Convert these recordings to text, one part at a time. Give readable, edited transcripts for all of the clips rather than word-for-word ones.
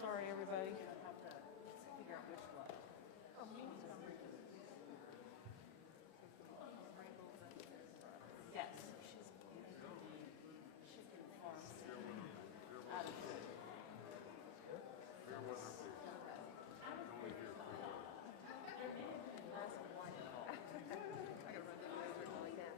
Sorry, everybody. Have to figure out which one. Oh, me? Yes, she's making the chicken farm out of it. That's wonderful. I gotta run down there really bad.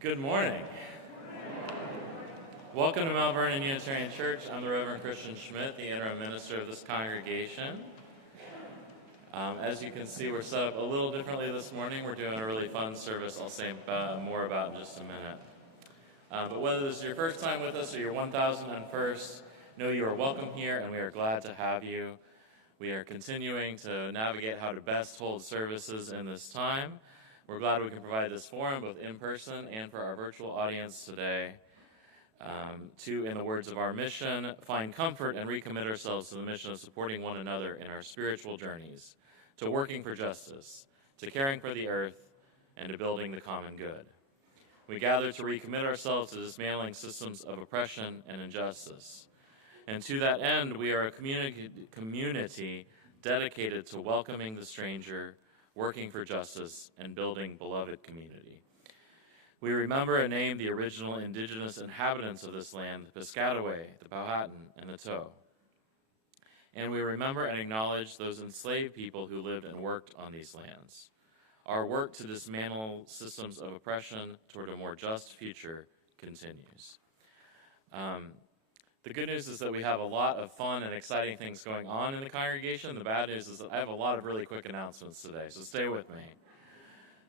Good morning. Welcome to Mount Vernon Unitarian Church. I'm the Reverend Christian Schmidt, the interim minister of this congregation. As you can see, we're set up a little differently this morning. We're doing a really fun service I'll say more about in just a minute. But whether this is your first time with us or your 1001st, know you are welcome here and we are glad to have you. We are continuing to navigate how to best hold services in this time. We're glad we can provide this forum both in person and for our virtual audience today to, in the words of our mission, find comfort and recommit ourselves to the mission of supporting one another in our spiritual journeys, to working for justice, to caring for the earth, and to building the common good. We gather to recommit ourselves to dismantling systems of oppression and injustice. And to that end, we are a community dedicated to welcoming the stranger, working for justice, and building beloved community. We remember and name the original indigenous inhabitants of this land, the Piscataway, the Powhatan, and the Tow. And we remember and acknowledge those enslaved people who lived and worked on these lands. Our work to dismantle systems of oppression toward a more just future continues. The good news is that we have a lot of fun and exciting things going on in the congregation. The bad news is that I have a lot of really quick announcements today, so stay with me.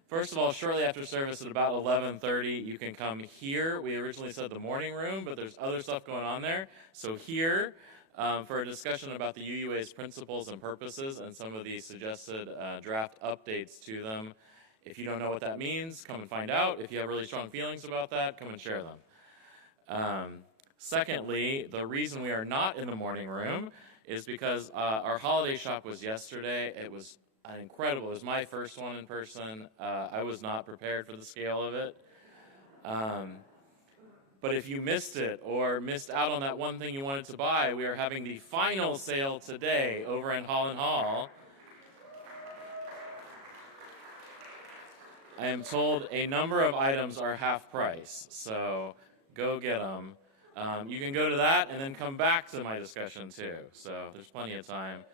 First of all, shortly after service at about 11:30, you can come here. We originally said the morning room, but there's other stuff going on there. So here, for a discussion about the UUA's principles and purposes and some of the suggested draft updates to them. If you don't know what that means, come and find out. If you have really strong feelings about that, come and share them. Secondly, the reason we are not in the morning room is because our holiday shop was yesterday. It was incredible. It was my first one in person. I was not prepared for the scale of it. But if you missed it or missed out on that one thing you wanted to buy, we are having the final sale today over in Holland Hall. I am told a number of items are half price, so go get them. You can go to that and then come back to my discussion too, so there's plenty of time.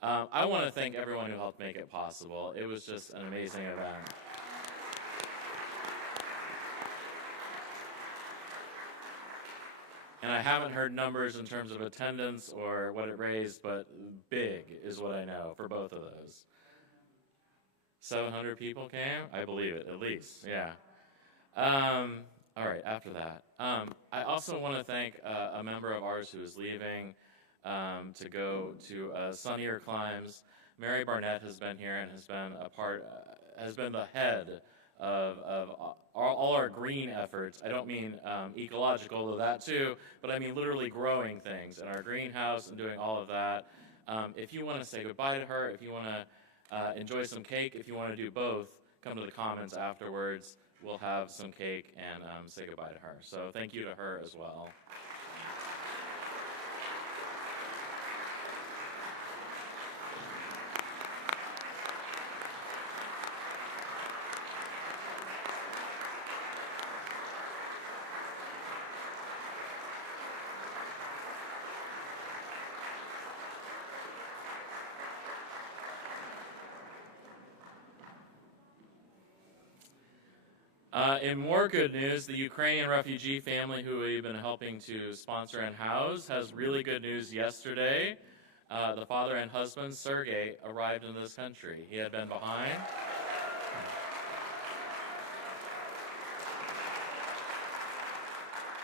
I want to thank everyone who helped make it possible. It was just an amazing event. And I haven't heard numbers in terms of attendance or what it raised, but big is what I know for both of those. 700 people came? I believe it, at least, yeah. All right, after that. I also want to thank a member of ours who is leaving to go to sunnier climes. Mary Barnett has been here and has been the head of all our green efforts. I don't mean ecological, although that too, but I mean literally growing things in our greenhouse and doing all of that. If you want to say goodbye to her, if you want to enjoy some cake, if you want to do both, come to the Commons afterwards. We'll have some cake and say goodbye to her. So thank you to her as well. In more good news, the Ukrainian refugee family who we've been helping to sponsor and house has really good news yesterday. The father and husband, Sergei, arrived in this country. He had been behind.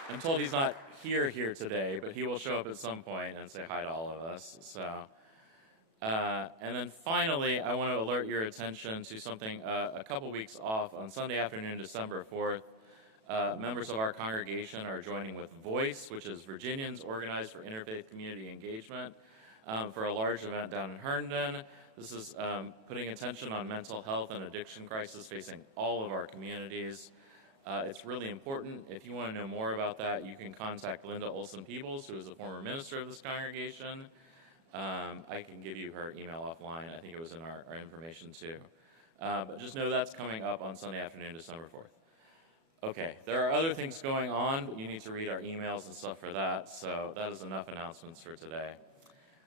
I'm told he's not here today, but he will show up at some point and say hi to all of us. So. And then finally, I want to alert your attention to something a couple weeks off. On Sunday afternoon, December 4th, members of our congregation are joining with Voice, which is Virginians Organized for Interfaith Community Engagement, for a large event down in Herndon. This is putting attention on mental health and addiction crisis facing all of our communities. It's really important. If you want to know more about that, you can contact Linda Olson-Peebles, who is a former minister of this congregation. I can give you her email offline. I think it was in our information too. But just know that's coming up on Sunday afternoon, December 4th. Okay, there are other things going on, but you need to read our emails and stuff for that, so that is enough announcements for today.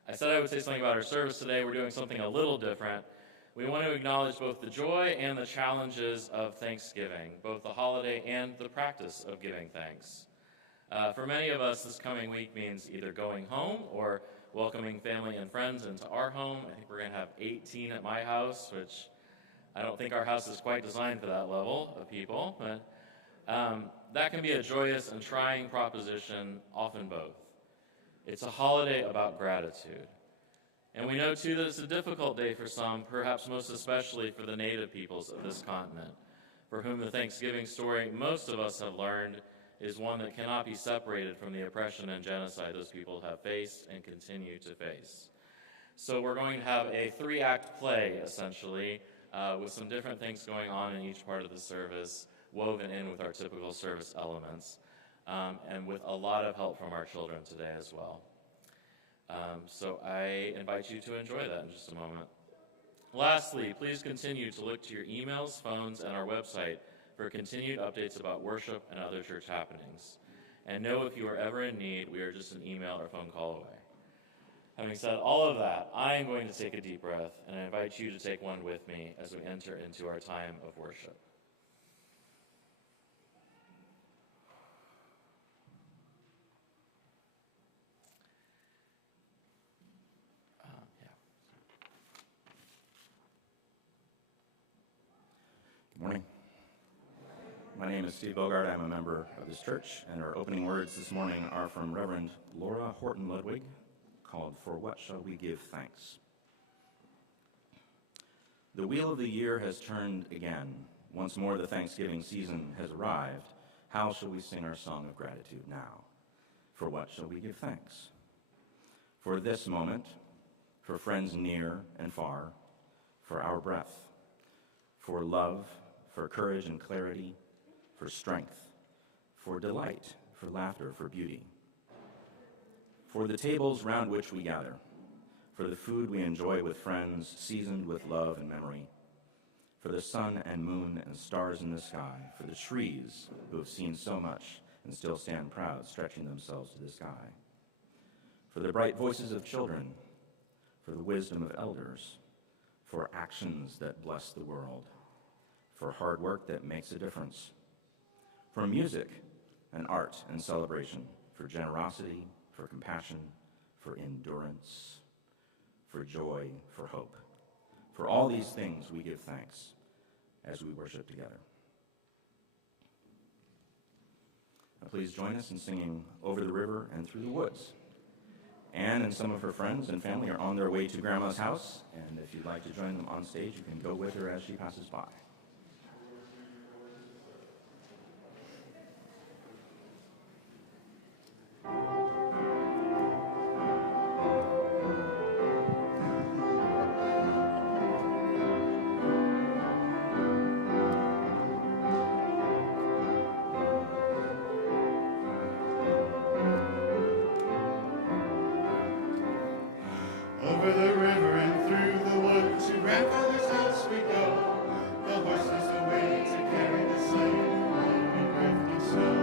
I said I would say something about our service today. We're doing something a little different. We want to acknowledge both the joy and the challenges of Thanksgiving, both the holiday and the practice of giving thanks. For many of us, this coming week means either going home or welcoming family and friends into our home. I think we're going to have 18 at my house, which I don't think our house is quite designed for that level of people, but that can be a joyous and trying proposition, often both. It's a holiday about gratitude. And we know, too, that it's a difficult day for some, perhaps most especially for the native peoples of this continent, for whom the Thanksgiving story most of us have learned is one that cannot be separated from the oppression and genocide those people have faced and continue to face. So we're going to have a 3-act play, essentially, with some different things going on in each part of the service, woven in with our typical service elements, and with a lot of help from our children today as well. So I invite you to enjoy that in just a moment. Lastly, please continue to look to your emails, phones, and our website for continued updates about worship and other church happenings. And know if you are ever in need, we are just an email or phone call away. Having said all of that, I am going to take a deep breath, and I invite you to take one with me as we enter into our time of worship. Good morning. My name is Steve Bogart. I'm a member of this church, and our opening words this morning are from Reverend Laura Horton Ludwig, called "For What Shall We Give Thanks?" The wheel of the year has turned again. Once more the Thanksgiving season has arrived. How shall we sing our song of gratitude now? For what shall we give thanks? For this moment, for friends near and far, for our breath, for love, for courage and clarity, for strength, for delight, for laughter, for beauty, for the tables round which we gather, for the food we enjoy with friends seasoned with love and memory, for the sun and moon and stars in the sky, for the trees who have seen so much and still stand proud, stretching themselves to the sky, for the bright voices of children, for the wisdom of elders, for actions that bless the world, for hard work that makes a difference, for music and art and celebration, for generosity, for compassion, for endurance, for joy, for hope. For all these things we give thanks as we worship together. Now please join us in singing "Over the River and Through the Woods." Anne and some of her friends and family are on their way to Grandma's house, and if you'd like to join them on stage, you can go with her as she passes by. Over the river and through the wood, to grandfather's house we go. The horses away to carry the sleigh along in drifting snow.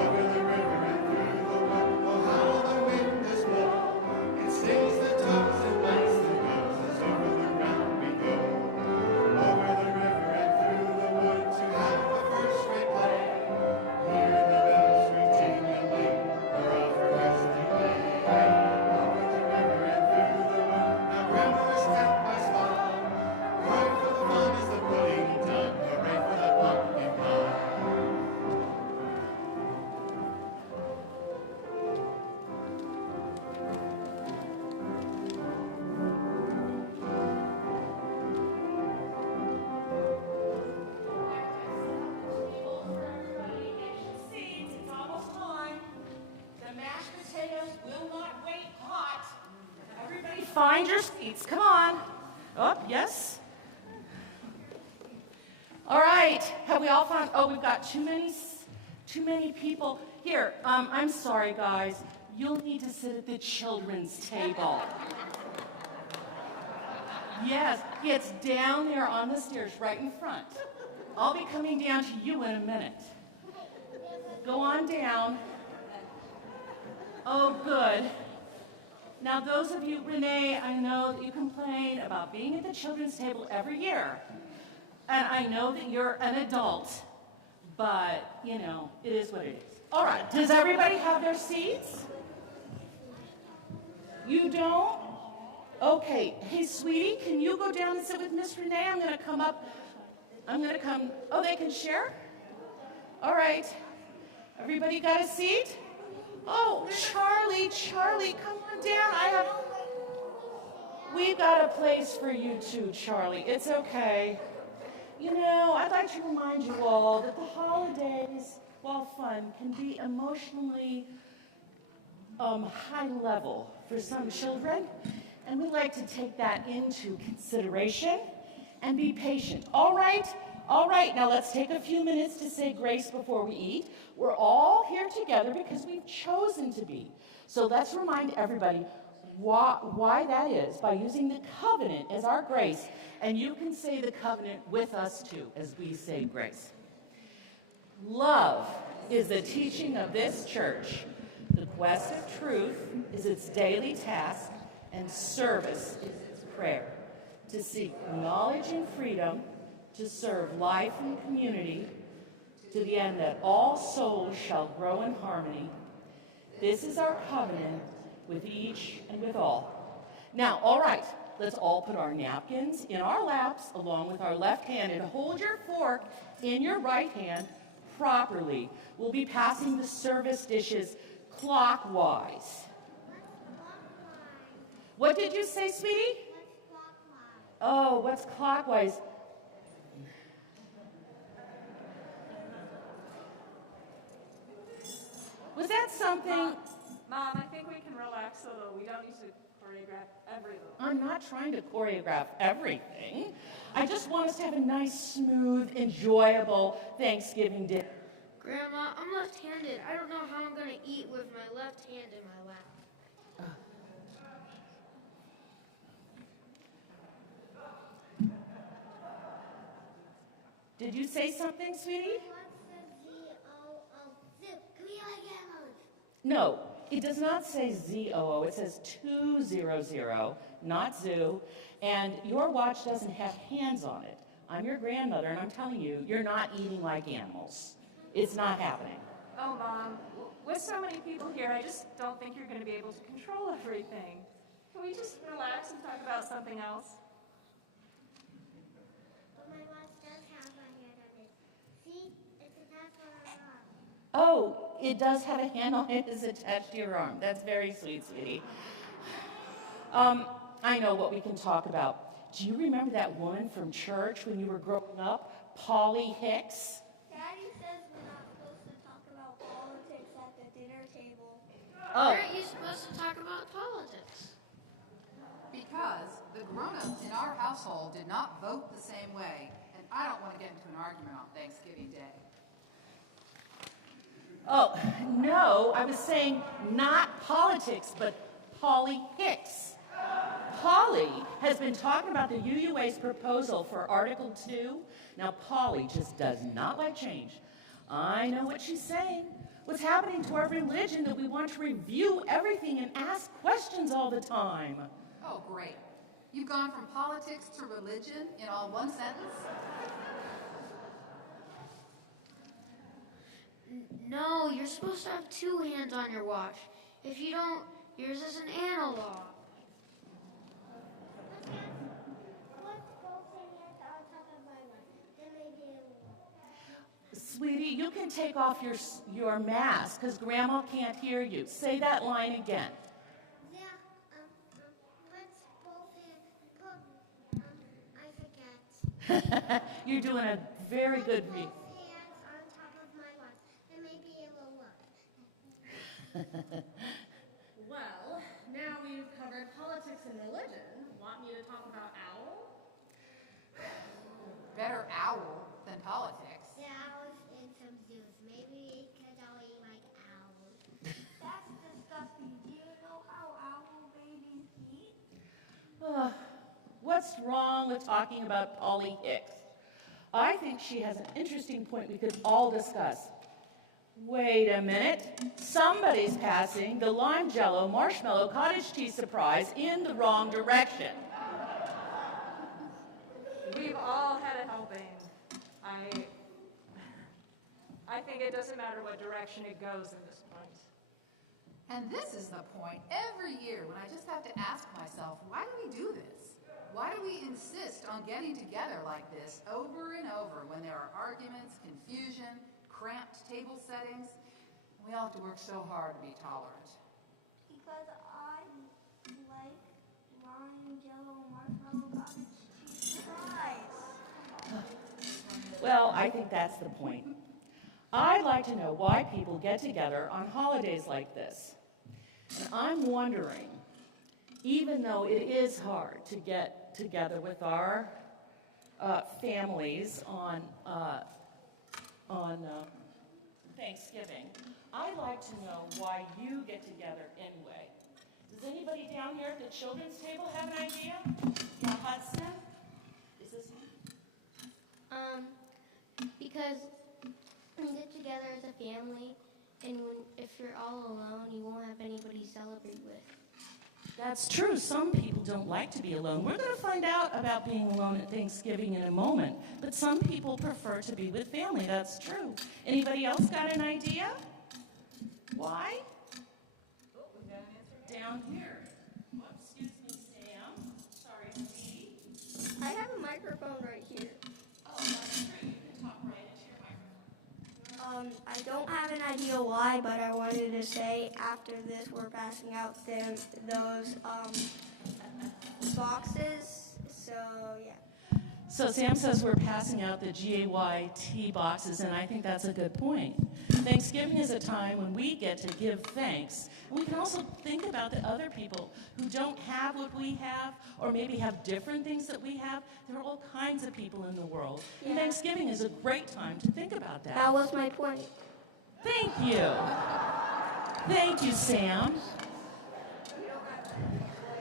Over the river and through the wood, oh how the wind does blow. It stings the tops and bites the roses. Over the ground we go. Over the river and through the wood, to have a first-rate play. Hear the bells ring jingling, we're off for resting day. Grandma's tent by smile. Hooray for the fun is the pudding done. Hooray for the pumpkin pie. Seats, it's almost time. The mashed potatoes will not wait hot. Everybody find your seats. Come on. Oh, yes. All right. Have we all found? Oh, we've got too many people. Here, I'm sorry, guys. You'll need to sit at the children's table. Yes, it's down there on the stairs right in front. I'll be coming down to you in a minute. Go on down. Oh, good. Now, those of you, Renee, I know that you complain about being at the children's table every year. And I know that you're an adult, but, you know, it is what it is. All right, does everybody have their seats? You don't? Okay. Hey, sweetie, can you go down and sit with Miss Renee? I'm going to come up. Oh, they can share? All right. Everybody got a seat? Oh, Charlie, come on down. We've got a place for you too, Charlie. It's okay. You know, I'd like to remind you all that the holidays, while fun, can be emotionally high level for some children, and we like to take that into consideration and be patient. All right, now let's take a few minutes to say grace before we eat. We're all here together because we've chosen to be. So let's remind everybody why that is by using the covenant as our grace, and you can say the covenant with us too as we say grace. Love is the teaching of this church. The quest of truth is its daily task, and service is its prayer. To seek knowledge and freedom, to serve life and community, to the end that all souls shall grow in harmony. This is our covenant with each and with all. Now, all right, let's all put our napkins in our laps along with our left hand and hold your fork in your right hand properly. We'll be passing the service dishes clockwise. What did you say, sweetie? Oh, what's clockwise? Was that something? Mom, I think we can relax a little. We don't need to choreograph everything. I'm not trying to choreograph everything. I just want us to have a nice, smooth, enjoyable Thanksgiving dinner. Grandma, I'm left-handed. I don't know how I'm going to eat with my left hand in my lap. Did you say something, sweetie? What's the Z-O-O? Zoo. Can we like animals? No, it does not say Z-O-O. It says 200, not zoo. And your watch doesn't have hands on it. I'm your grandmother, and I'm telling you, you're not eating like animals. It's not happening. Oh, Mom, with so many people here, I just don't think you're going to be able to control everything. Can we just relax and talk about something else? But my watch does have a hand on it. See? It's attached on my arm. Oh, it does have a hand on it. It's attached to your arm. That's very sweet, sweetie. I know what we can talk about. Do you remember that woman from church when you were growing up, Polly Hicks? Daddy says we're not supposed to talk about politics at the dinner table. Oh. Why aren't you supposed to talk about politics? Because the grown-ups in our household did not vote the same way, and I don't want to get into an argument on Thanksgiving Day. Oh, no, I was saying not politics, but Polly Hicks. Polly has been talking about the UUA's proposal for Article 2. Now, Polly just does not like change. I know what she's saying. What's happening to our religion that we want to review everything and ask questions all the time. Oh, great. You've gone from politics to religion in all one sentence? No, you're supposed to have two hands on your watch. If you don't, yours is an analog. Sweetie, you can take off your mask because Grandma can't hear you. Say that line again. Yeah, what's both hands? I forget. You're doing a very good read. Both hands on top of my watch. Then maybe it will work. Well, now we've covered politics and religion. Want me to talk about owl? Better owl than politics. The owls in some zoos. Maybe because I'll eat like owls. That's disgusting. Do you know how owl babies eat? What's wrong with talking about Polly Hicks? I think she has an interesting point we could all discuss. Wait a minute. Somebody's passing the lime jello marshmallow cottage cheese surprise in the wrong direction. We've all had a helping. I think it doesn't matter what direction it goes at this point. And this is the point every year when I just have to ask myself, why do we do this? Why do we insist on getting together like this over and over when there are arguments, confusion, cramped table settings? We all have to work so hard to be tolerant. Because I like lime jello marshmallow cottage cheese fries. Well, I think that's the point. I'd like to know why people get together on holidays like this. And I'm wondering, even though it is hard to get together with our families on Thanksgiving, I'd like to know why you get together anyway. Does anybody down here at the children's table have an idea? Yeah, Hudson? Is this you? Because we get together as a family, and if you're all alone, you won't have anybody to celebrate with. That's true. Some people don't like to be alone. We're going to find out about being alone at Thanksgiving in a moment. But some people prefer to be with family. That's true. Anybody else got an idea? Why? Oh, we got an answer. Down here. Oh, excuse me, Sam. Sorry, Steve. I have a microphone right here. Oh, that's true. You can talk right into your microphone. I don't have an idea why, but I wanted to say after this we're passing out those boxes. So yeah. So Sam says we're passing out the GAYT boxes, and I think that's a good point. Thanksgiving is a time when we get to give thanks. And we can also think about the other people who don't have what we have, or maybe have different things that we have. There are all kinds of people in the world. And Thanksgiving is a great time to think about that. That was my point. Thank you. Thank you, Sam.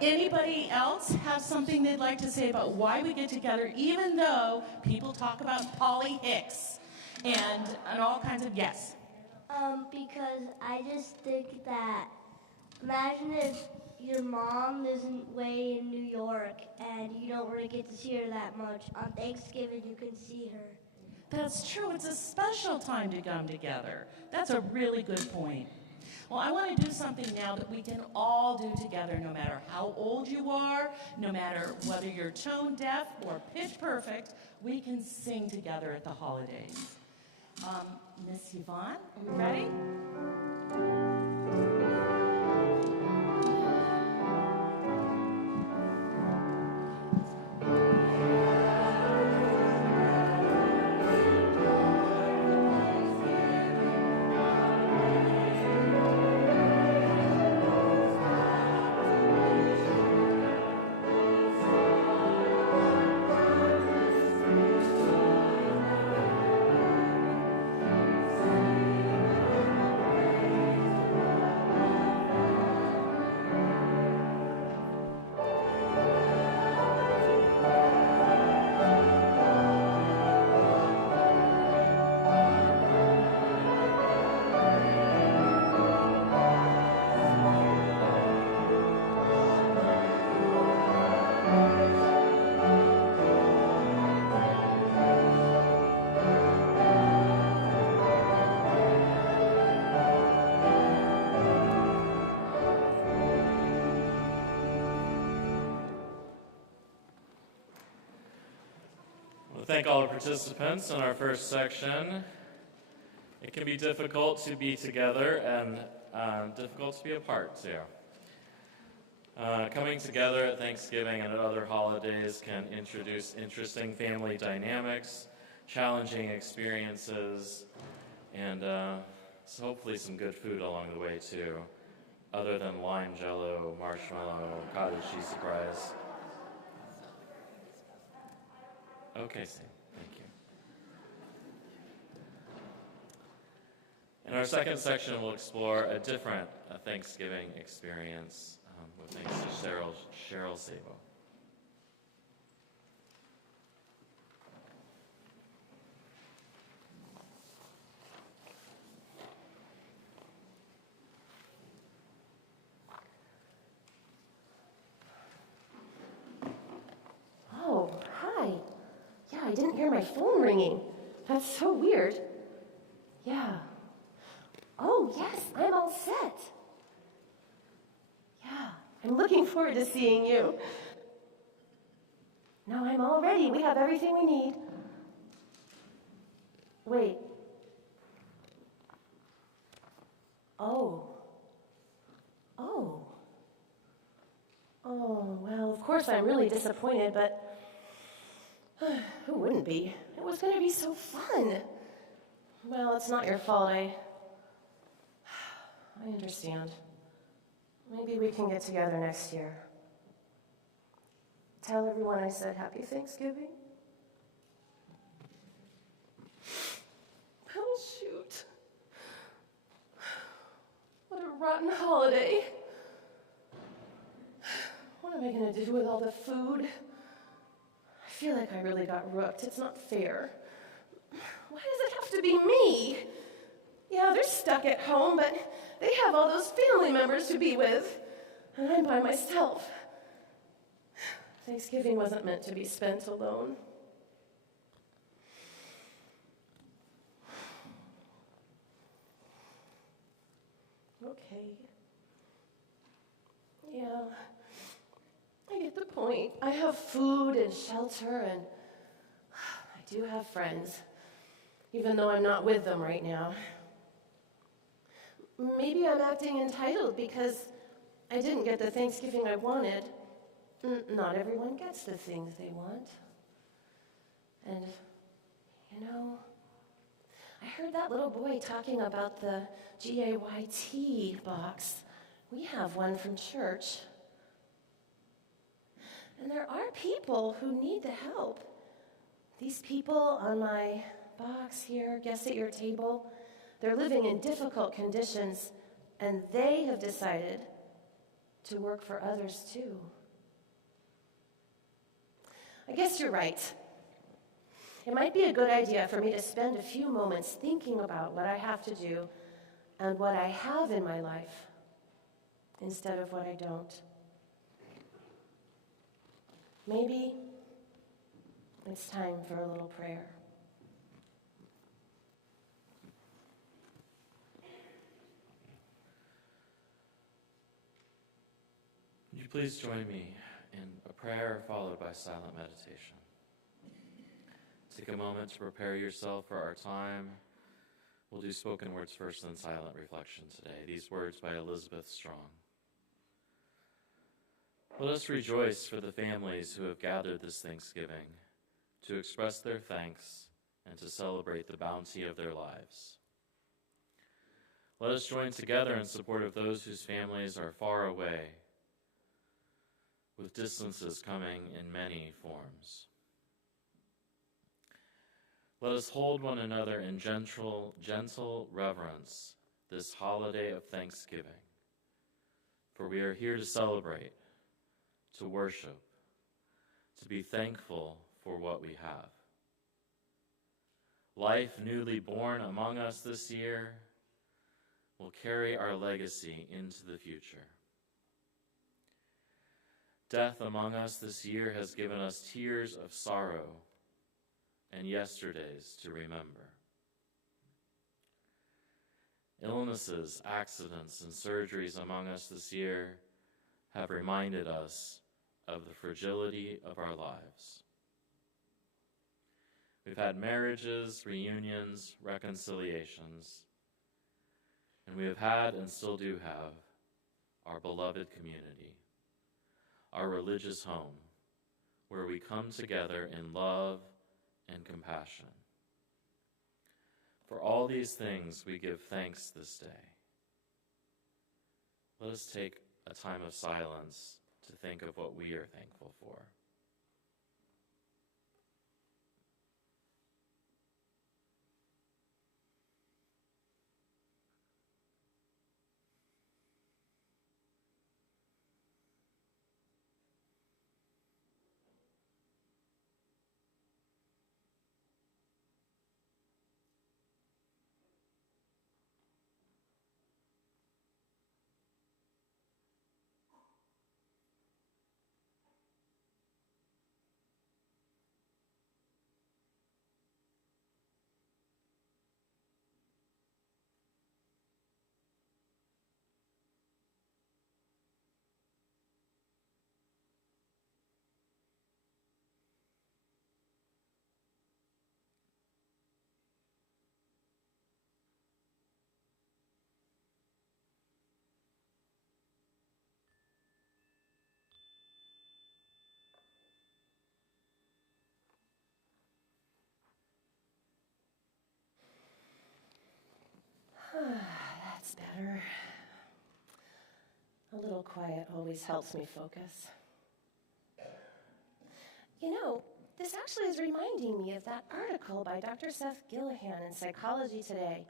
Anybody else have something they'd like to say about why we get together, even though people talk about Polly Hicks and all kinds of, yes? Because I just think that, imagine if your mom isn't way in New York and you don't really get to see her that much. On Thanksgiving, you can see her. That's true. It's a special time to come together. That's a really good point. Well, I want to do something now that we can all do together, no matter how old you are, no matter whether you're tone deaf or pitch perfect, we can sing together at the holidays. Miss Yvonne, are we ready? Thank all the participants in our first section. It can be difficult to be together and difficult to be apart too. Coming together at Thanksgiving and at other holidays can introduce interesting family dynamics, challenging experiences, and so hopefully some good food along the way too, other than lime jello, marshmallow, cottage cheese surprise. Okay, Sam, thank you. In our second section, we'll explore a different Thanksgiving experience with thanks to Cheryl Sabo. I didn't hear my phone ringing. That's so weird. Yeah. Oh, yes, I'm all set. Yeah, I'm looking forward to seeing you. No, I'm all ready. We have everything we need. Wait. Oh. Oh. Oh, well, of course I'm really disappointed, but who wouldn't be? It was going to be so fun. Well, it's not your fault. I understand. Maybe we can get together next year. Tell everyone I said Happy Thanksgiving. Oh, shoot. What a rotten holiday. What am I going to do with all the food? I feel like I really got rooked. It's not fair. Why does it have to be me? Yeah, they're stuck at home, but they have all those family members to be with, and I'm by myself. Thanksgiving wasn't meant to be spent alone. Okay. Yeah, I get the point. I have food and shelter, and I do have friends, even though I'm not with them right now. Maybe I'm acting entitled because I didn't get the Thanksgiving I wanted. Not everyone gets the things they want. And, you know, I heard that little boy talking about the GAYT box. We have one from church. And there are people who need the help. These people on my box here, guests at your table, they're living in difficult conditions, and they have decided to work for others too. I guess you're right. It might be a good idea for me to spend a few moments thinking about what I have to do and what I have in my life instead of what I don't. Maybe it's time for a little prayer. Would you please join me in a prayer followed by silent meditation? Take a moment to prepare yourself for our time. We'll do spoken words first, then silent reflection today. These words by Elizabeth Strong. Let us rejoice for the families who have gathered this Thanksgiving to express their thanks and to celebrate the bounty of their lives. Let us join together in support of those whose families are far away, with distances coming in many forms. Let us hold one another in gentle reverence this holiday of Thanksgiving, for we are here to celebrate, to worship, to be thankful for what we have. Life newly born among us this year will carry our legacy into the future. Death among us this year has given us tears of sorrow and yesterdays to remember. Illnesses, accidents, and surgeries among us this year have reminded us of the fragility of our lives. We've had marriages, reunions, reconciliations, and we have had and still do have our beloved community, our religious home, where we come together in love and compassion. For all these things we give thanks this day. Let us take a time of silence to think of what we are thankful for. That's better. A little quiet always helps me focus. You know, this actually is reminding me of that article by Dr. Seth Gillihan in Psychology Today.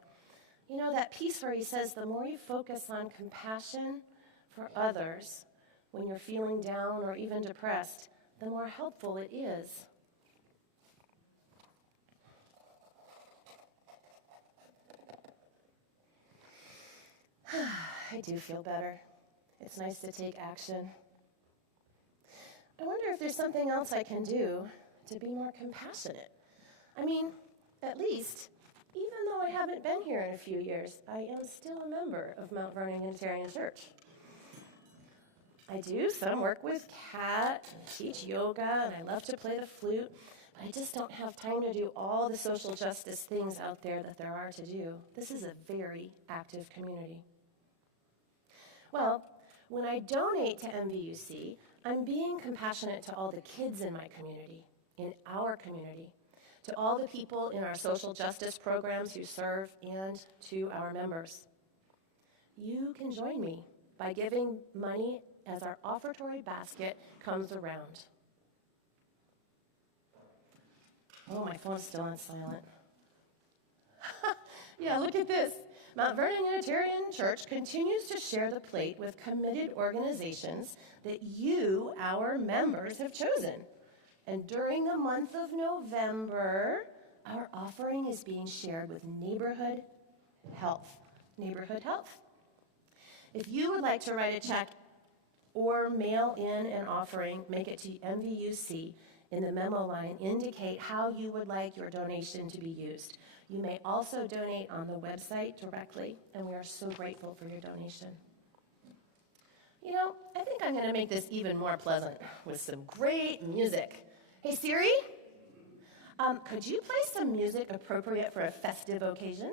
You know, that piece where he says the more you focus on compassion for others when you're feeling down or even depressed, the more helpful it is. I do feel better. It's nice to take action. I wonder if there's something else I can do to be more compassionate. I mean, at least, even though I haven't been here in a few years, I am still a member of Mount Vernon Unitarian Church. I do some work with Kat, and teach yoga, and I love to play the flute, but I just don't have time to do all the social justice things out there that there are to do. This is a very active community. Well, when I donate to MVUC, I'm being compassionate to all the kids in my community, in our community, to all the people in our social justice programs who serve, and to our members. You can join me by giving money as our offertory basket comes around. Oh, my phone's still on silent. Yeah, look at this. Mount Vernon Unitarian Church continues to share the plate with committed organizations that you, our members, have chosen. And during the month of November, our offering is being shared with Neighborhood Health. Neighborhood Health. If you would like to write a check or mail in an offering, make it to MVUC. In the memo line, indicate how you would like your donation to be used. You may also donate on the website directly, and we are so grateful for your donation. You know, I think I'm going to make this even more pleasant with some great music. Hey, Siri, could you play some music appropriate for a festive occasion?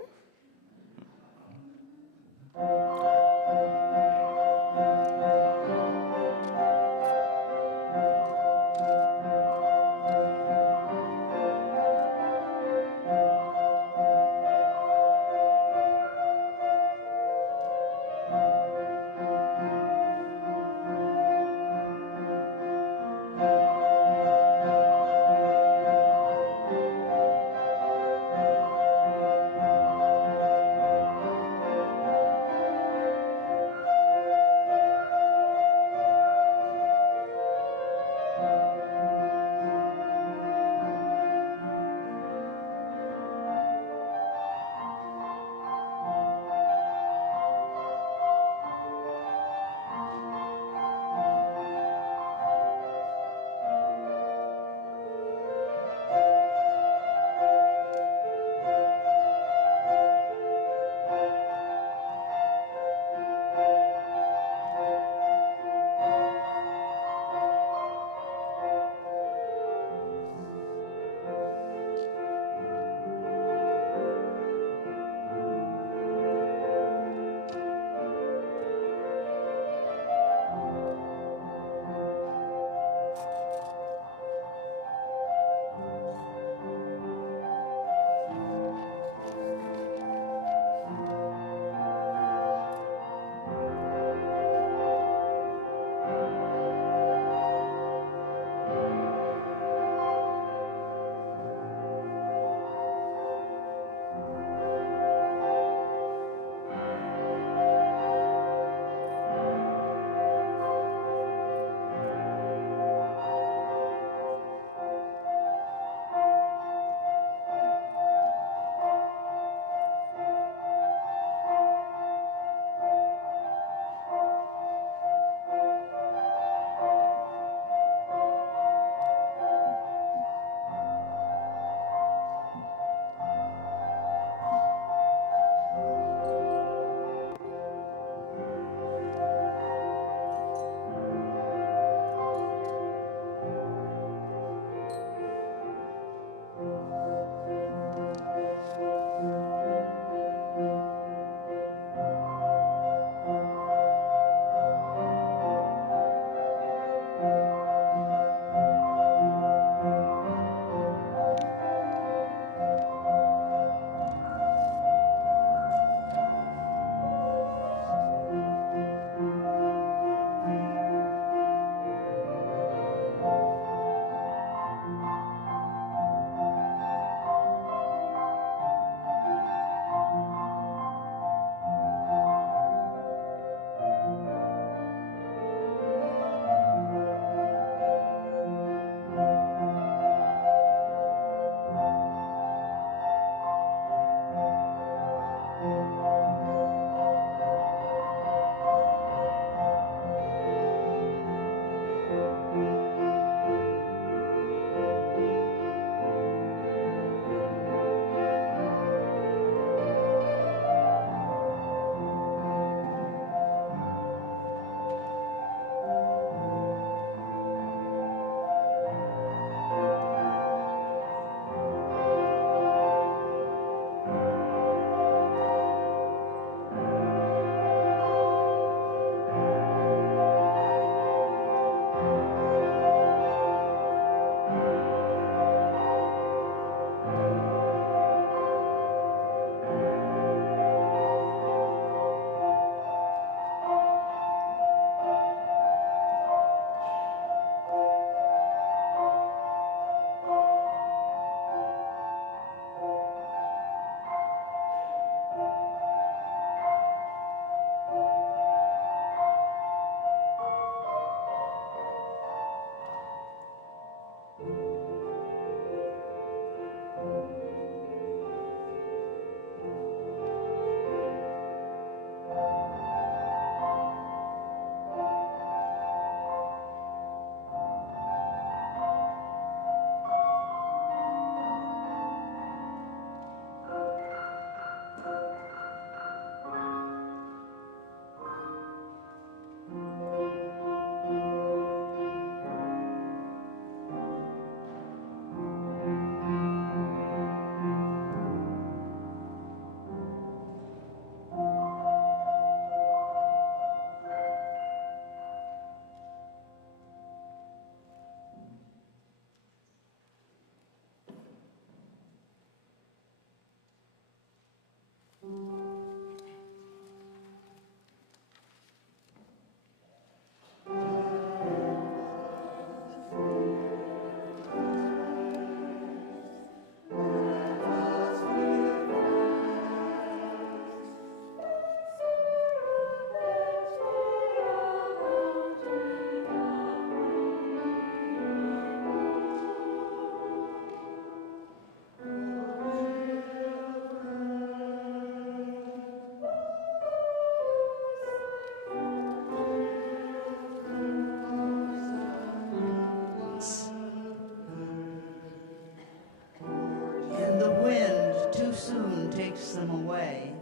and takes them away.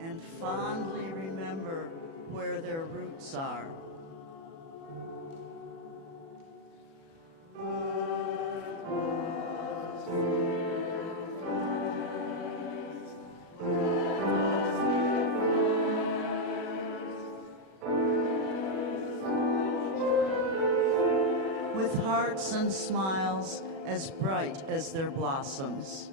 And fondly remember where their roots are. With hearts and smiles as bright as their blossoms.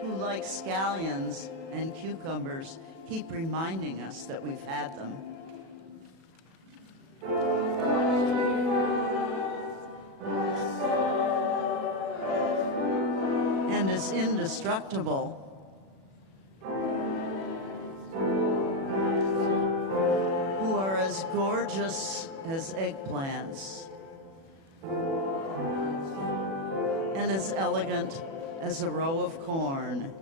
Who, like scallions and cucumbers, keep reminding us that we've had them. And is indestructible. Who are as gorgeous as eggplants. And as elegant as a row of corn.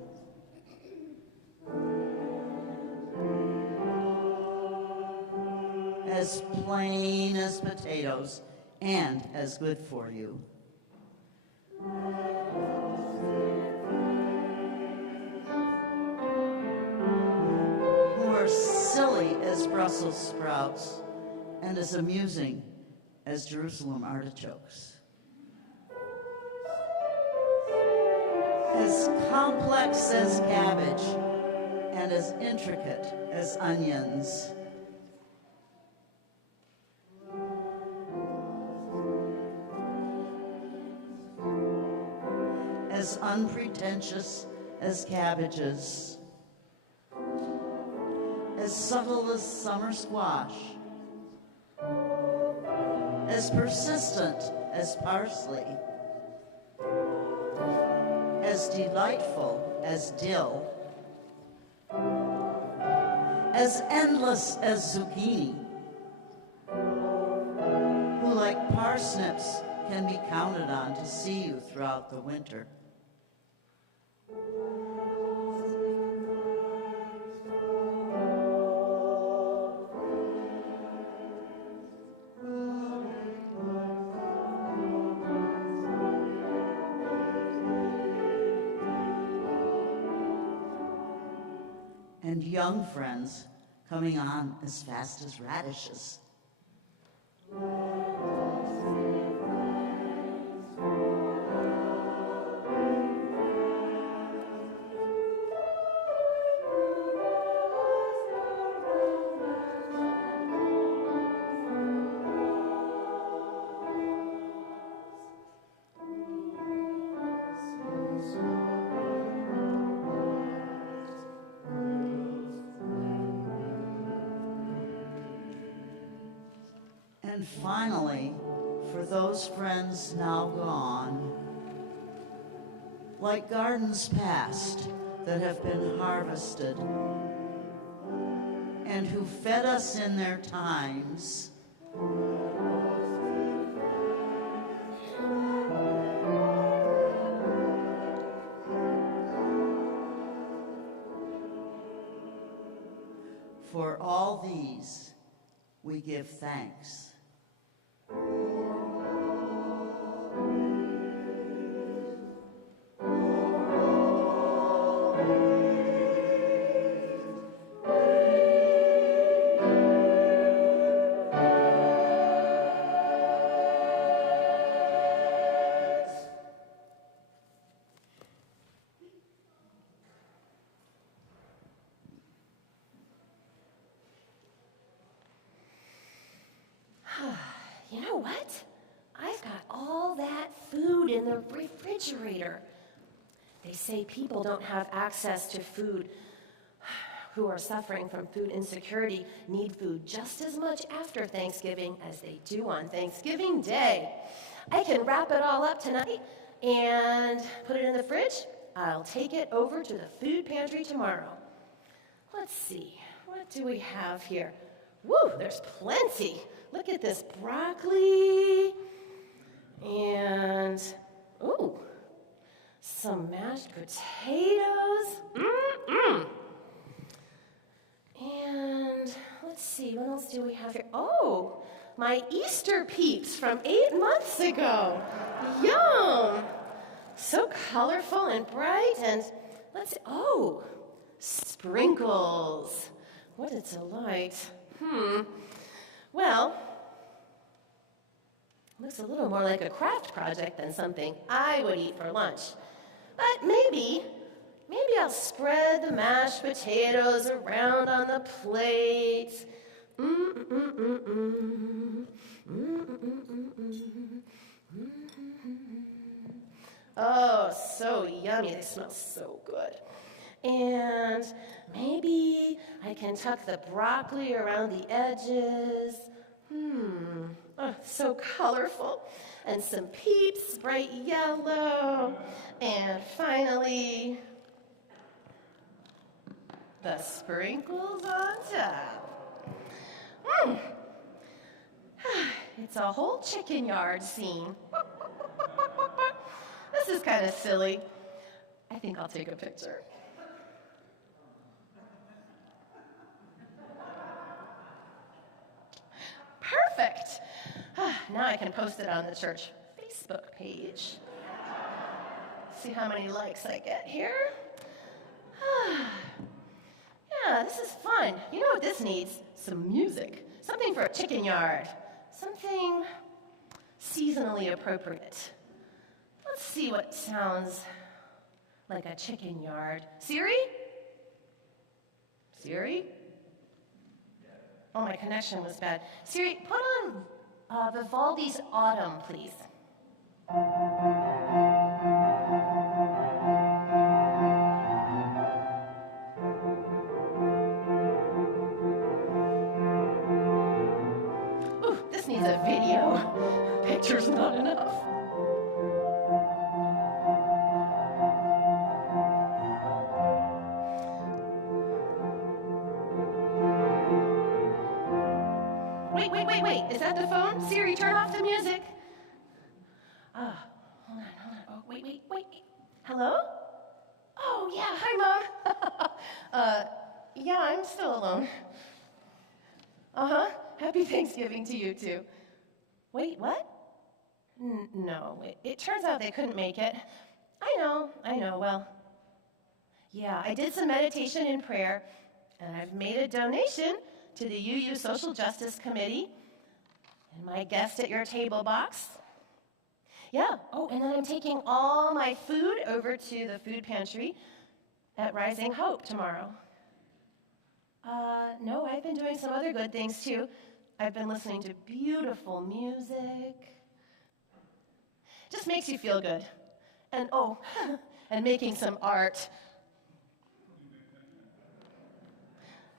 As plain as potatoes and as good for you. Who are silly as Brussels sprouts and as amusing as Jerusalem artichokes. As complex as cabbage and as intricate as onions. As unpretentious as cabbages. As subtle as summer squash. As persistent as parsley. As delightful as dill. As endless as zucchini. Who, like parsnips, can be counted on to see you throughout the winter. And young friends coming on as fast as radishes. And finally, for those friends now gone, like gardens past that have been harvested, and who fed us in their times, for all these we give thanks. You know what? I've got all that food in the refrigerator. They say people don't have access to food who are suffering from food insecurity need food just as much after Thanksgiving as they do on Thanksgiving Day. I can wrap it all up tonight and put it in the fridge I'll take it over to the food pantry tomorrow. Let's see, what do we have here? Woo, there's plenty. Look at this broccoli and, ooh, some mashed potatoes. And let's see, what else do we have here? Oh, my Easter peeps from 8 months ago. Yum! So colorful and bright, and let's see, oh, sprinkles. What a delight. Well, looks a little more like a craft project than something I would eat for lunch. But maybe I'll spread the mashed potatoes around on the plate. Oh, so yummy. They smell so good. And maybe I can tuck the broccoli around the edges. Oh, so colorful. And some peeps, bright yellow. And finally, the sprinkles on top. It's a whole chicken yard scene. This is kind of silly. I think I'll take a picture. Perfect. Now I can post it on the church Facebook page. See how many likes I get here. Yeah, this is fun. You know what this needs? Some music. Something for a chicken yard. Something seasonally appropriate. Let's see what sounds like a chicken yard. Siri? Siri? Oh, my connection was bad. Siri, put on Vivaldi's Autumn, please. Ooh, this needs a video. Picture's not enough. Wait. Is that the phone? Siri, turn off the music. Hold on. Oh, wait. Hello? Oh, yeah. Hi, Mom. Yeah, I'm still alone. Happy Thanksgiving to you, too. Wait, what? No, it turns out they couldn't make it. I know. Well, yeah, I did some meditation and prayer, and I've made a donation to the UU Social Justice Committee and my guest at your table box. Yeah, and then I'm taking all my food over to the food pantry at Rising Hope tomorrow. No, I've been doing some other good things too. I've been listening to beautiful music. Just makes you feel good. And and making some art.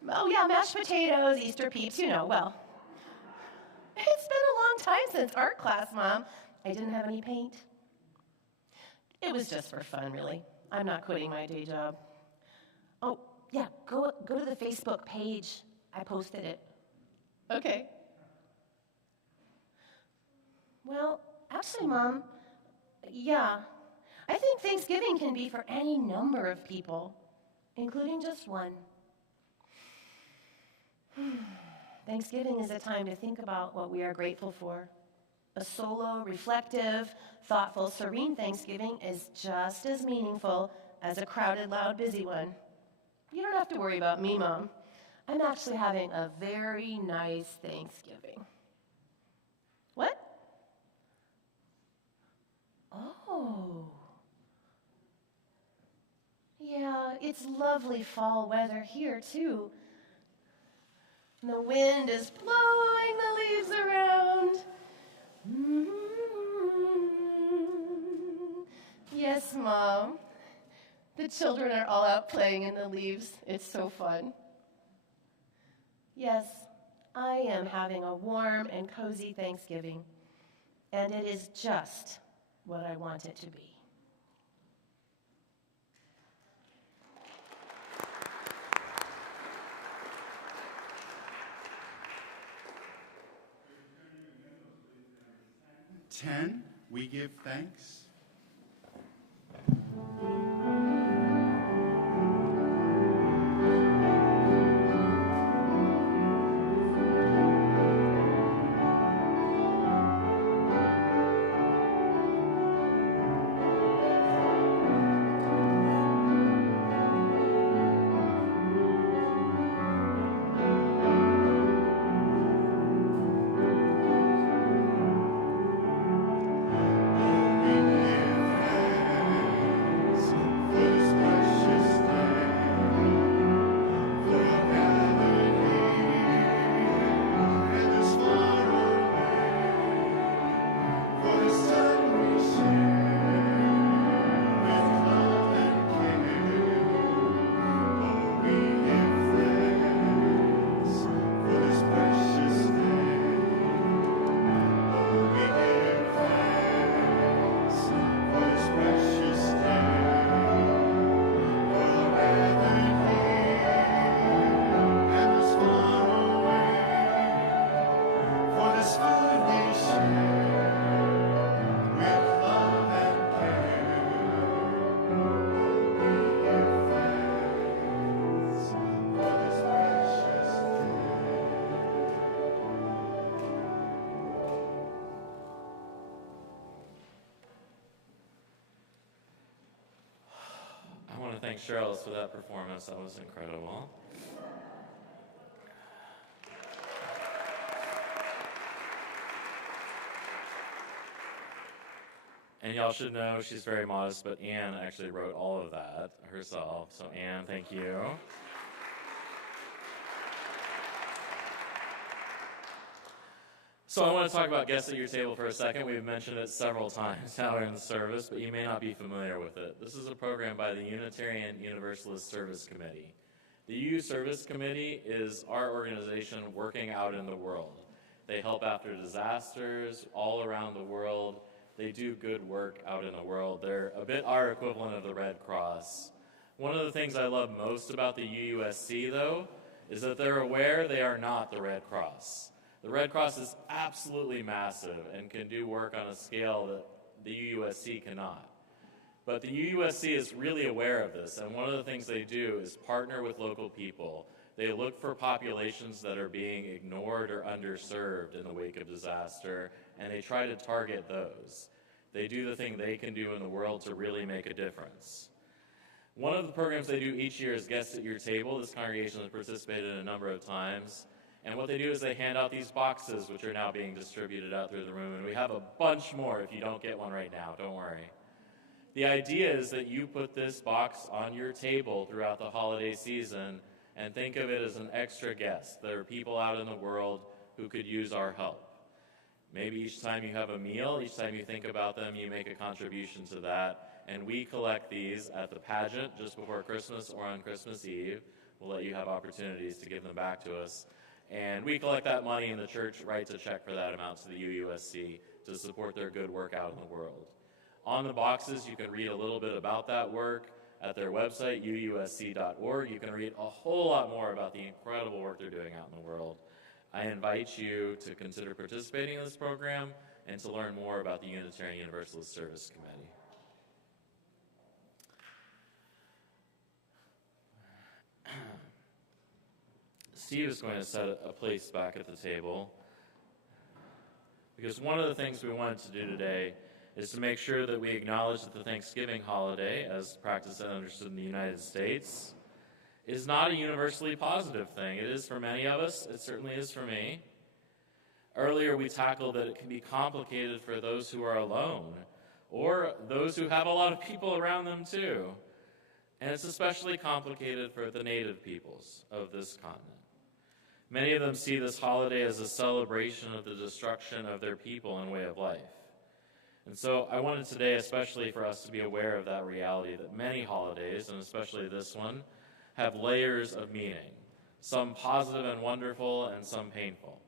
Oh yeah, mashed potatoes, Easter peeps, well. It's been a long time since art class, Mom. I didn't have any paint. It was just for fun, really. I'm not quitting my day job. Oh, yeah, go to the Facebook page. I posted it. Okay. Well, actually, Mom, yeah. I think Thanksgiving can be for any number of people, including just one. Thanksgiving is a time to think about what we are grateful for. A solo, reflective, thoughtful, serene Thanksgiving is just as meaningful as a crowded, loud, busy one. You don't have to worry about me, Mom. I'm actually having a very nice Thanksgiving. What? Oh. Yeah, it's lovely fall weather here, too. The wind is blowing the leaves around. Yes, Mom. The children are all out playing in the leaves. It's so fun. Yes, I am having a warm and cozy Thanksgiving, and it is just what I want it to be. 10, we give thanks. Thank Cheryl for that performance. That was incredible. And y'all should know she's very modest, but Anne actually wrote all of that herself. So Anne, thank you. So I want to talk about Guests at Your Table for a second. We've mentioned it several times now in the service, but you may not be familiar with it. This is a program by the Unitarian Universalist Service Committee. The UU Service Committee is our organization working out in the world. They help after disasters all around the world. They do good work out in the world. They're a bit our equivalent of the Red Cross. One of the things I love most about the UUSC, though, is that they're aware they are not the Red Cross. The Red Cross is absolutely massive and can do work on a scale that the UUSC cannot. But the UUSC is really aware of this, and one of the things they do is partner with local people. They look for populations that are being ignored or underserved in the wake of disaster, and they try to target those. They do the thing they can do in the world to really make a difference. One of the programs they do each year is Guests at Your Table. This congregation has participated a number of times. And what they do is they hand out these boxes, which are now being distributed out through the room. And we have a bunch more if you don't get one right now. Don't worry. The idea is that you put this box on your table throughout the holiday season and think of it as an extra guest. There are people out in the world who could use our help. Maybe each time you have a meal, each time you think about them, you make a contribution to that. And we collect these at the pageant just before Christmas or on Christmas Eve. We'll let you have opportunities to give them back to us. And we collect that money, and the church writes a check for that amount to the UUSC to support their good work out in the world. On the boxes, you can read a little bit about that work at their website, uusc.org. You can read a whole lot more about the incredible work they're doing out in the world. I invite you to consider participating in this program and to learn more about the Unitarian Universalist Service Committee. Steve is going to set a place back at the table, because one of the things we wanted to do today is to make sure that we acknowledge that the Thanksgiving holiday, as practiced and understood in the United States, is not a universally positive thing. It is for many of us. It certainly is for me. Earlier we tackled that it can be complicated for those who are alone, or those who have a lot of people around them too. And it's especially complicated for the native peoples of this continent. Many of them see this holiday as a celebration of the destruction of their people and way of life. And so I wanted today especially for us to be aware of that reality, that many holidays, and especially this one, have layers of meaning, some positive and wonderful and some painful.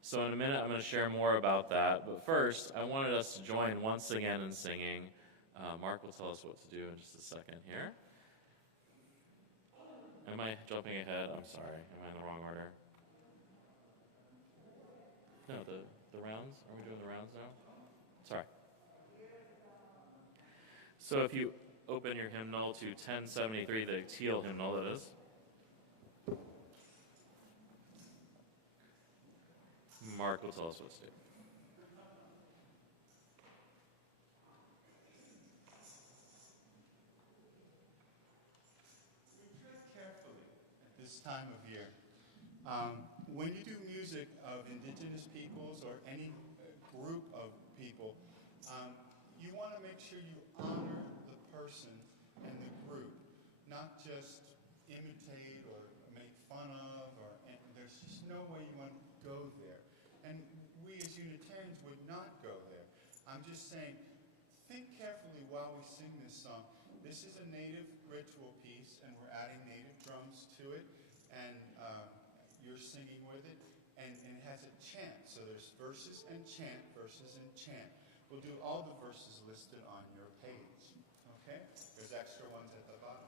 So in a minute I'm going to share more about that, but first I wanted us to join once again in singing. Mark will tell us what to do in just a second here. Am I jumping ahead? I'm sorry. Am I in the wrong order? No, the rounds? Are we doing the rounds now? Sorry. So if you open your hymnal to 1073, the teal hymnal, that is. Mark will tell us what to do. Tread carefully at this time of year. When you do music of indigenous peoples or any group of people, you want to make sure you honor the person and the group, not just imitate or make fun of, and there's just no way you want to go there. And we as Unitarians would not go there. I'm just saying, think carefully while we sing this song. This is a native ritual piece, and we're adding native drums to it, and you're singing with it, and it has a chant. So there's verses and chant, verses and chant. We'll do all the verses listed on your page, okay? There's extra ones at the bottom.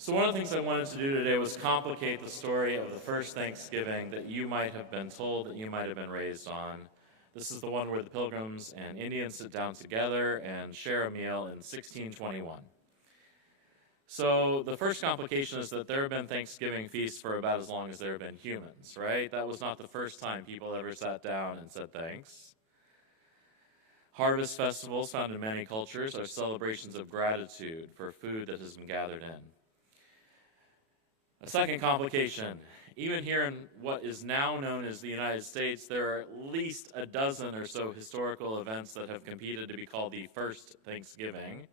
So one of the things I wanted to do today was complicate the story of the first Thanksgiving that you might have been told, that you might have been raised on. This is the one where the Pilgrims and Indians sit down together and share a meal in 1621. So the first complication is that there have been Thanksgiving feasts for about as long as there have been humans, right? That was not the first time people ever sat down and said thanks. Harvest festivals found in many cultures are celebrations of gratitude for food that has been gathered in. A second complication, even here in what is now known as the United States, there are at least a dozen or so historical events that have competed to be called the first Thanksgiving,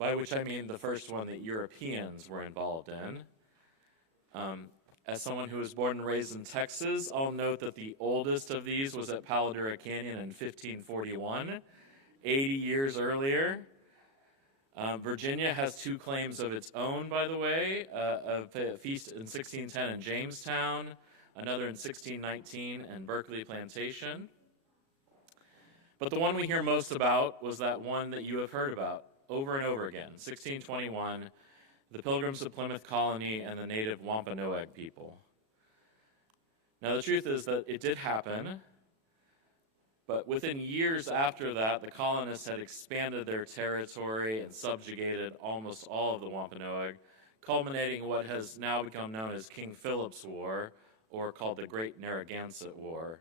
by which I mean the first one that Europeans were involved in. As someone who was born and raised in Texas, I'll note that the oldest of these was at Palo Duro Canyon in 1541, 80 years earlier. Virginia has two claims of its own, by the way, a feast in 1610 in Jamestown, another in 1619 in Berkeley Plantation. But the one we hear most about was that one that you have heard about over and over again, 1621, the Pilgrims of Plymouth Colony and the native Wampanoag people. Now, the truth is that it did happen, but within years after that, the colonists had expanded their territory and subjugated almost all of the Wampanoag, culminating in what has now become known as King Philip's War, or called the Great Narragansett War,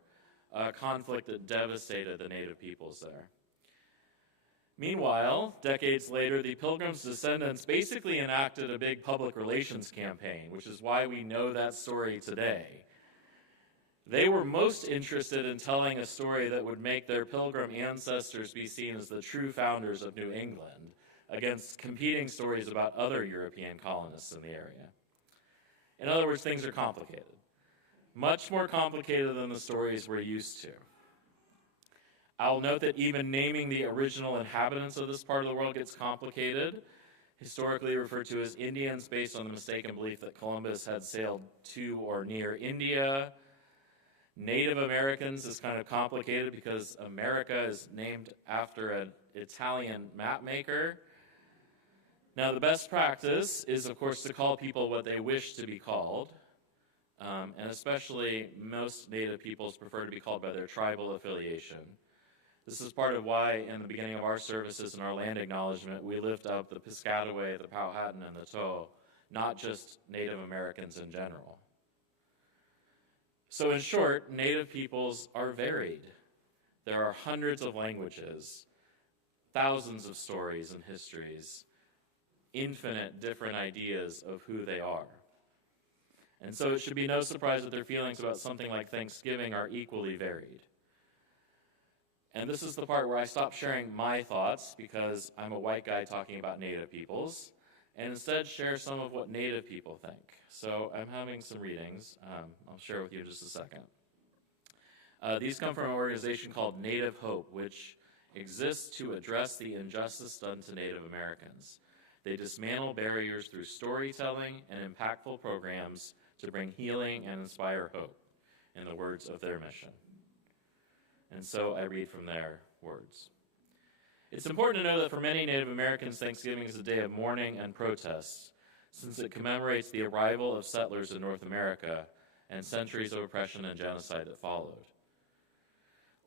a conflict that devastated the native peoples there. Meanwhile, decades later, the Pilgrims' descendants basically enacted a big public relations campaign, which is why we know that story today. They were most interested in telling a story that would make their Pilgrim ancestors be seen as the true founders of New England, against competing stories about other European colonists in the area. In other words, things are complicated. Much more complicated than the stories we're used to. I'll note that even naming the original inhabitants of this part of the world gets complicated, historically referred to as Indians based on the mistaken belief that Columbus had sailed to or near India. Native Americans is kind of complicated because America is named after an Italian map maker. Now, the best practice is, of course, to call people what they wish to be called, and especially most Native peoples prefer to be called by their tribal affiliation. This is part of why, in the beginning of our services and our land acknowledgement, we lift up the Piscataway, the Powhatan, and the Toh, not just Native Americans in general. So in short, Native peoples are varied. There are hundreds of languages, thousands of stories and histories, infinite different ideas of who they are. And so it should be no surprise that their feelings about something like Thanksgiving are equally varied. And this is the part where I stop sharing my thoughts because I'm a white guy talking about Native peoples, and instead share some of what Native people think. So I'm having some readings. I'll share with you in just a second. These come from an organization called Native Hope, which exists to address the injustice done to Native Americans. They dismantle barriers through storytelling and impactful programs to bring healing and inspire hope, in the words of their mission. And so I read from their words. It's important to know that for many Native Americans, Thanksgiving is a day of mourning and protest, since it commemorates the arrival of settlers in North America and centuries of oppression and genocide that followed.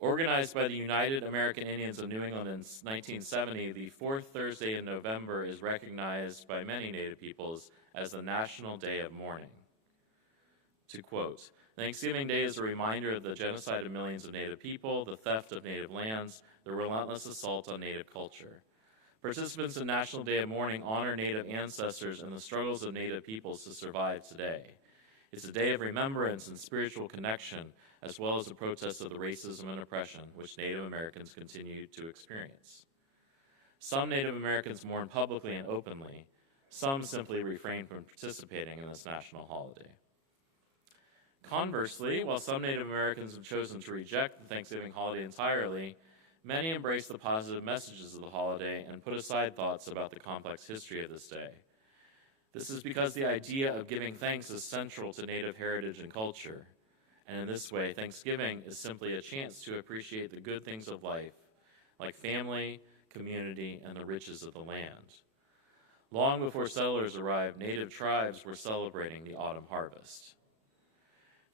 Organized by the United American Indians of New England in 1970, the fourth Thursday in November is recognized by many Native peoples as the National Day of Mourning. To quote, Thanksgiving Day is a reminder of the genocide of millions of Native people, the theft of Native lands, the relentless assault on Native culture. Participants in National Day of Mourning honor Native ancestors and the struggles of Native peoples to survive today. It's a day of remembrance and spiritual connection, as well as a protest of the racism and oppression which Native Americans continue to experience. Some Native Americans mourn publicly and openly. Some simply refrain from participating in this national holiday. Conversely, while some Native Americans have chosen to reject the Thanksgiving holiday entirely, many embrace the positive messages of the holiday and put aside thoughts about the complex history of this day. This is because the idea of giving thanks is central to Native heritage and culture. And in this way, Thanksgiving is simply a chance to appreciate the good things of life, like family, community, and the riches of the land. Long before settlers arrived, Native tribes were celebrating the autumn harvest.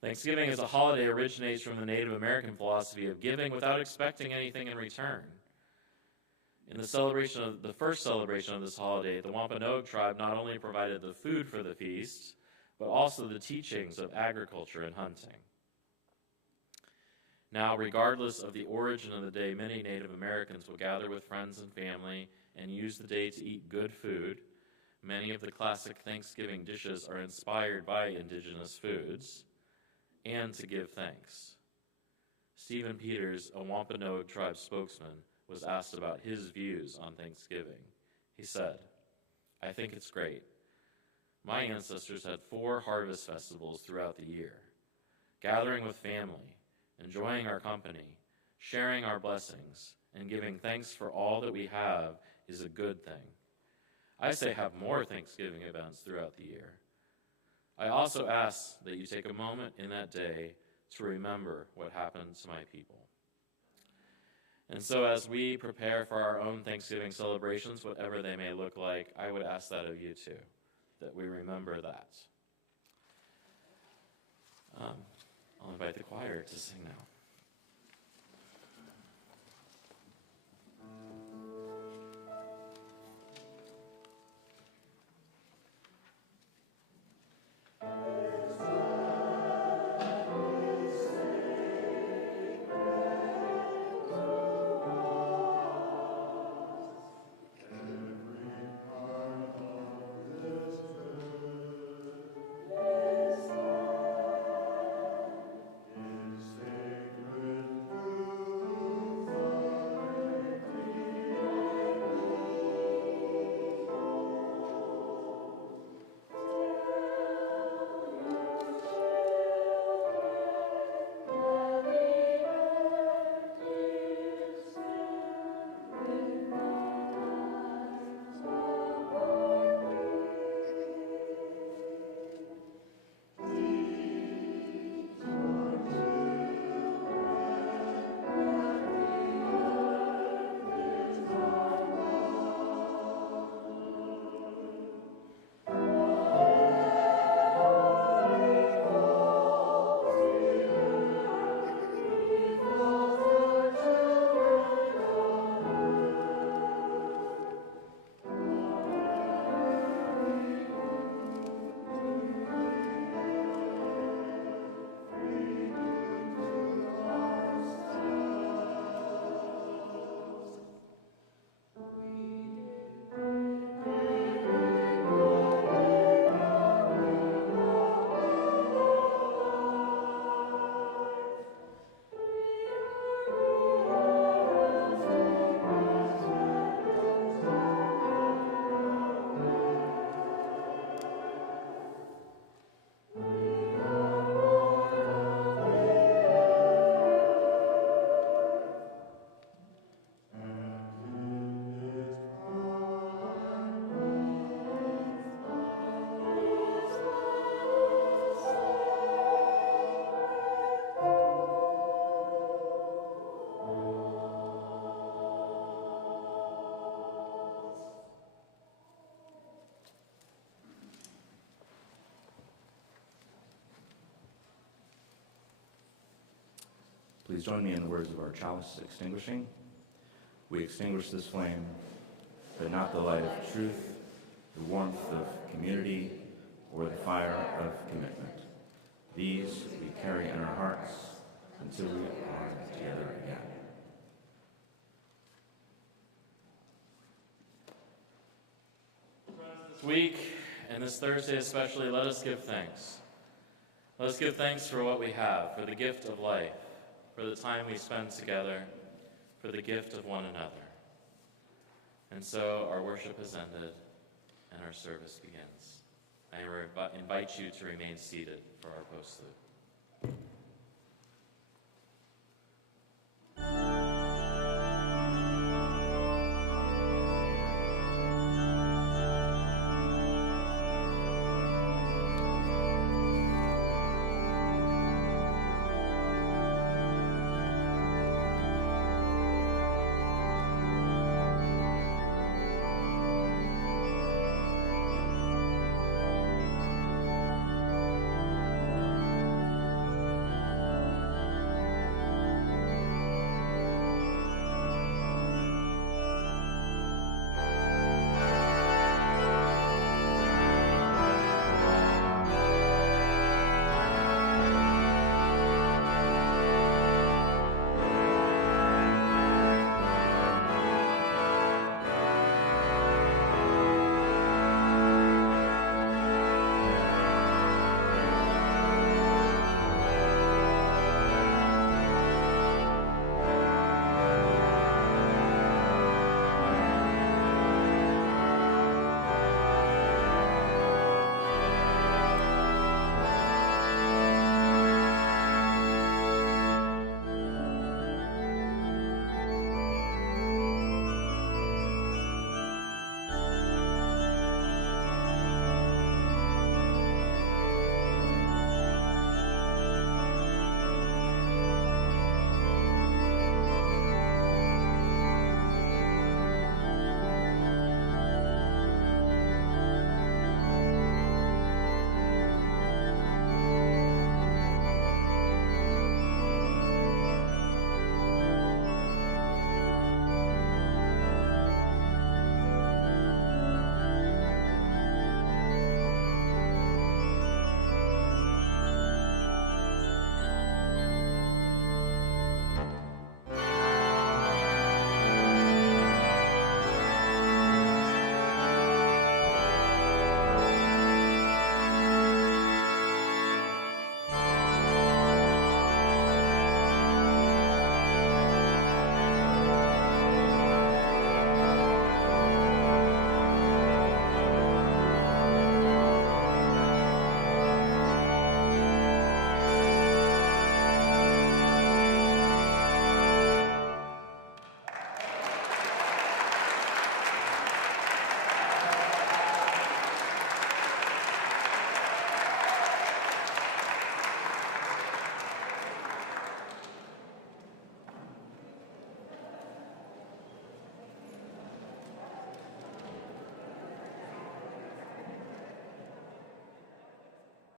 Thanksgiving as a holiday originates from the Native American philosophy of giving without expecting anything in return. In the first celebration of this holiday, the Wampanoag tribe not only provided the food for the feast, but also the teachings of agriculture and hunting. Now, regardless of the origin of the day, many Native Americans will gather with friends and family and use the day to eat good food. Many of the classic Thanksgiving dishes are inspired by indigenous foods, and to give thanks. Stephen Peters, a Wampanoag tribe spokesman, was asked about his views on Thanksgiving. He said, I think it's great. My ancestors had 4 harvest festivals throughout the year. Gathering with family, enjoying our company, sharing our blessings, and giving thanks for all that we have is a good thing. I say have more Thanksgiving events throughout the year. I also ask that you take a moment in that day to remember what happened to my people. And so as we prepare for our own Thanksgiving celebrations, whatever they may look like, I would ask that of you too, that we remember that. I'll invite the choir to sing now. Please join me in the words of our chalice extinguishing. We extinguish this flame, but not the light of truth, the warmth of community, or the fire of commitment. These we carry in our hearts until we are together again. This week, and this Thursday especially, let us give thanks. Let us give thanks for what we have, for the gift of life, for the time we spend together, for the gift of one another. And so our worship has ended and our service begins. I invite you to remain seated for our postlude.